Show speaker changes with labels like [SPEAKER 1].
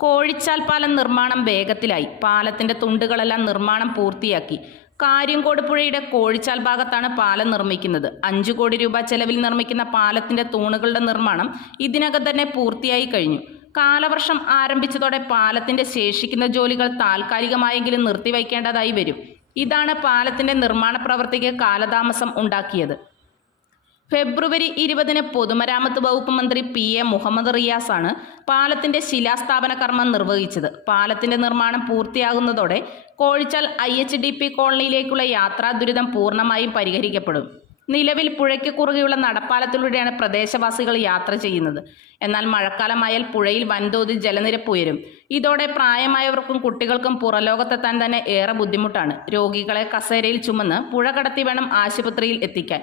[SPEAKER 1] കോഴിച്ചാൽ പാലം നിർമ്മാണം വേഗത്തിലായി. പാലത്തിന്റെ തുണ്ടുകളെല്ലാം നിർമ്മാണം പൂർത്തിയാക്കി. കാര്യംകോട് പുഴയുടെ കോഴിച്ചാൽ ഭാഗത്താണ് പാലം നിർമ്മിക്കുന്നത്. അഞ്ചു കോടി രൂപ ചെലവിൽ നിർമ്മിക്കുന്ന പാലത്തിന്റെ തൂണുകളുടെ നിർമ്മാണം ഇതിനകം തന്നെ പൂർത്തിയായി കഴിഞ്ഞു. കാലവർഷം ആരംഭിച്ചതോടെ പാലത്തിന്റെ ശേഷിക്കുന്ന ജോലികൾ താൽക്കാലികമായെങ്കിലും നിർത്തിവയ്ക്കേണ്ടതായി വരും. ഇതാണ് പാലത്തിന്റെ നിർമ്മാണ പ്രവൃത്തിക്ക് കാലതാമസം ഉണ്ടാക്കിയത്. ഫെബ്രുവരി ഇരുപതിന് പൊതുമരാമത്ത് വകുപ്പ് മന്ത്രി പി എ മുഹമ്മദ് റിയാസാണ് പാലത്തിന്റെ ശിലാസ്ഥാപന കർമ്മം നിർവഹിച്ചത്. പാലത്തിന്റെ നിർമ്മാണം പൂർത്തിയാകുന്നതോടെ Kozhichal I H D P കോളനിയിലേക്കുള്ള യാത്രാ ദുരിതം പൂർണമായും പരിഹരിക്കപ്പെടും. നിലവിൽ പുഴയ്ക്ക് കുറുകെയുള്ള നടപ്പാലത്തിലൂടെയാണ് പ്രദേശവാസികൾ യാത്ര ചെയ്യുന്നത്. എന്നാൽ മഴക്കാലമായാൽ പുഴയിൽ വൻതോതിൽ ജലനിരപ്പ് ഉയരും. ഇതോടെ പ്രായമായവർക്കും കുട്ടികൾക്കും പുറലോകത്തെത്താൻ തന്നെ ഏറെ ബുദ്ധിമുട്ടാണ്. രോഗികളെ കസേരയിൽ ചുമന്ന് പുഴ കടത്തി വേണം ആശുപത്രിയിൽ എത്തിക്കാൻ.